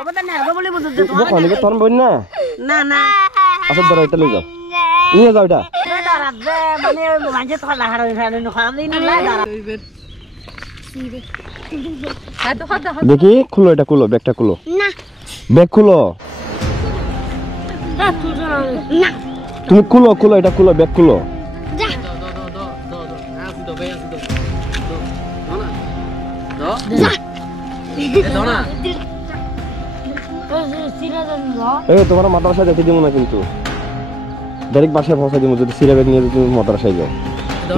ওটা নেরগো বলে বুঝছ যে তোমার কলিকে তোর বই না না না আচ্ছা ধরো এটা লই যাও নিয়ে যাও এটা দাঁড়াবে মানে মাঝে তো লাহার ওইখানে খাওয়াই না দাঁড়াবে দেখি খুলো এটা খুলো ব্যাগটা খুলো না ব্যাগ খুলো না তুমি খুলো খুলো এটা খুলো ব্যাগ খুলো যা এই তোমার মাদ্রাসায় যেতে দিব না কিন্তু ডাইরেক্ট বাসায় পৌঁছাই দিব যদি সিরা ব্যাগ নিয়ে তুমি মাদ্রাসায় যাও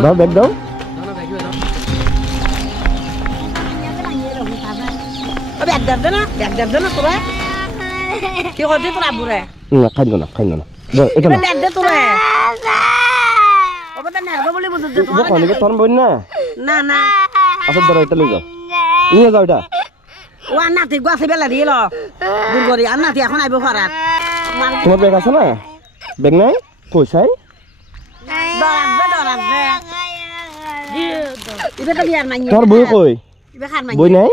দাও ব্যাগ দাও ব্যাগ দে না তোরা কি করছিস তোরা বুড়ে না খাই না দাও এটা না ব্যাগ দে তোরা ওটা নেরগো বলে বুঝছ যে তোমার কলিকে তোর বই না না না আচ্ছা ধরো এটা লই যাও নিয়ে যাও এটা ও নাতি গাছে বেলা দিল দূর করি আর নাতি এখন আইব ফারাত তোমার ব্যাগ আছে না ব্যাগ নাই পয়সাই ডরাবে ইবে তো বিয়ার মাইনি তোর বই কই ইবে খার মাইনি বই নাই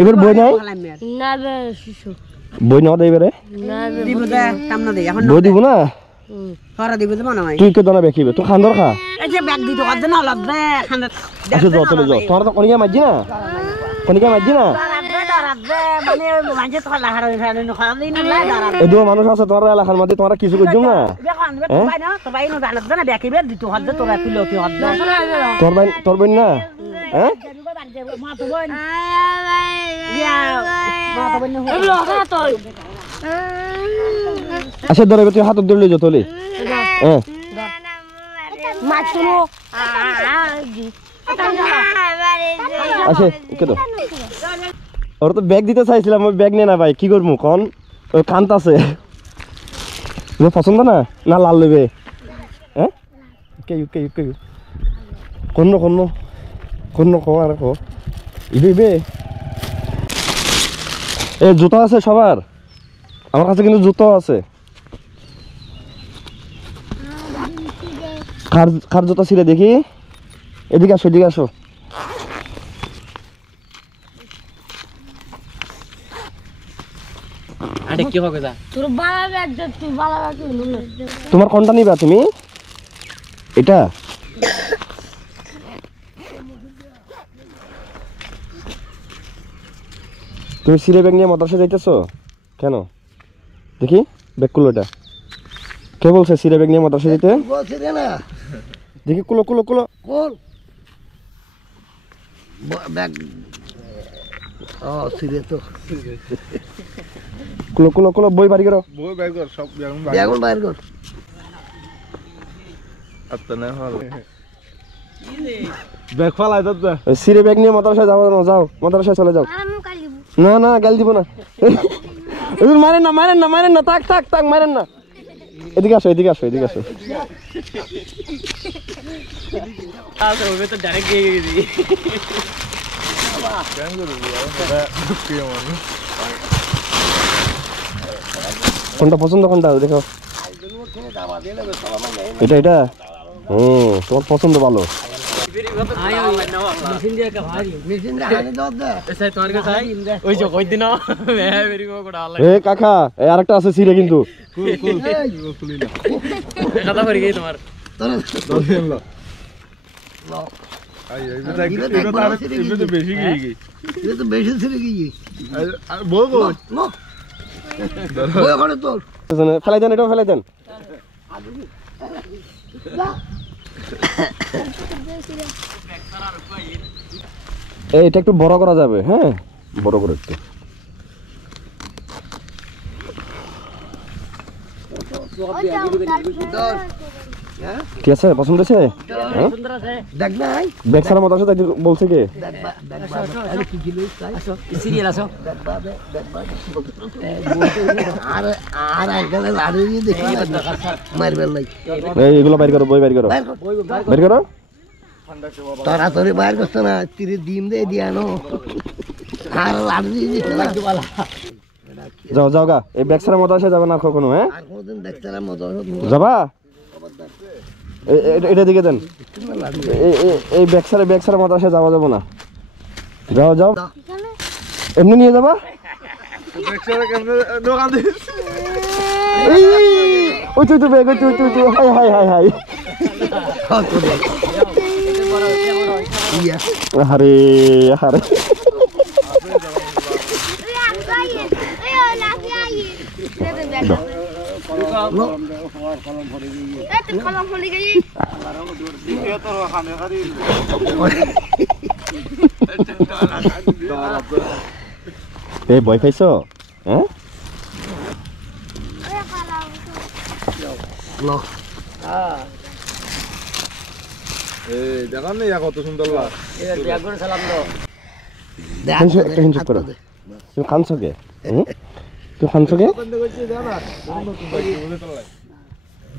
এবার বই নাই না বে শিশু বই নাও দে এবারে দিব দে কাম না দে এখন বই দিব না হরা দিব তো মনে হয় তুই কে দানা বেখিবে তুই খান্দর খা এই যে ব্যাগ দিতে কত না লাগবে খান্ডা আচ্ছা যাও চলে যাও তোর তো কনিকা মাঝি না ডরাবে মানে মাঝে তো লাহার ওইখানে খাওয়াই না দাঁড়াবে এদিকে মানুষ আছে তোমার এলাকার মধ্যে তোমরা কিছু করছো না তো ভাই না জানাত না ব্যাকিবে দিতে হদ্দ তোরা তুলো কি হদ্দ তোর বোন না হ্যাঁ মা তো বোন ইয়া মা তো বোন আচ্ছা ধরে তুই হাত ধরে যাও তোলে হ্যাঁ মা শুনো আচ্ছা কে তো ওর তো ব্যাগ দিতে চাইছিলাম ওই ব্যাগ নিয়ে না ভাই কি করবো কন ওই কান্ত আছে পছন্দ না না লাল নেবে হ্যাঁ কে কোন কো আর কো ইবে এ জুতো আছে সবার আমার কাছে কিন্তু জুতো আছে কার জুতো ছিল দেখি এদিকে আসো তোমার কোনটা নিবা তুমি এটা তুমি সিরে ব্যাগ নিয়ে মাদ্রাসা যাইতেছো কেন দেখি ব্যাগ কুলো এটা কে বলছে সিরে ব্যাগ নিয়ে মাদ্রাসা যেতে দেখি কুলো ব্যাগ ও সিরে তো কুলো বই বাড়ি করো সব বাইর কর ব্যাগ ফালাই দাও সিরে ব্যাগ নিয়ে মাদ্রাসায় যাও মাদ্রাসায় চলে যাও না গাল দিব না মারেন না তাক মারেন না এদিকে আসো কোনটা পছন্দ কোনটা দেখো এটা তোমার পছন্দ ভালো কাকা আরেকটা আছে সিরে কিন্তু ফেলাই দেন এটাও ফেলাই দেন এটা একটু বড় করা যাবে হ্যাঁ বড় করে একটু ঠিক আছে পছন্দ আছে ব্যাগ ছাড়া মতো আছে বলছে কে এগুলো বাইর করো বই বাইর করো তাড়াতাড়ি বাইর করছে না তিরি ডিম দিয়ে দিয়ানো আর লাড়ু দিয়ে যাও গা এই ব্যাগ ছাড়া মতো আসে যাবে না কখনো হ্যাঁ আর কোনদিন দেখতে না মজা যাবা এটা দিকে দেন এই ব্যাগ ছাড়া মতো আসে যাওয়া যাবো না যাও এমনি নিয়ে যাবা ওই তুই ব্যাগ তুই তুই তুই হাই হাই হাই হাই আরে আরে এই ভয় পাইছো হ্যাঁ দেখান না কত সুন্দর লাগ একটা হিংসুক করো তুমি খানছো কে তুমি খানছো কে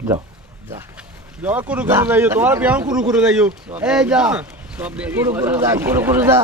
যাও যাওয়া কুরু করে যাইও তোমার বিয়াম কুরু করে যাইও এই যা কুরু কুরু যা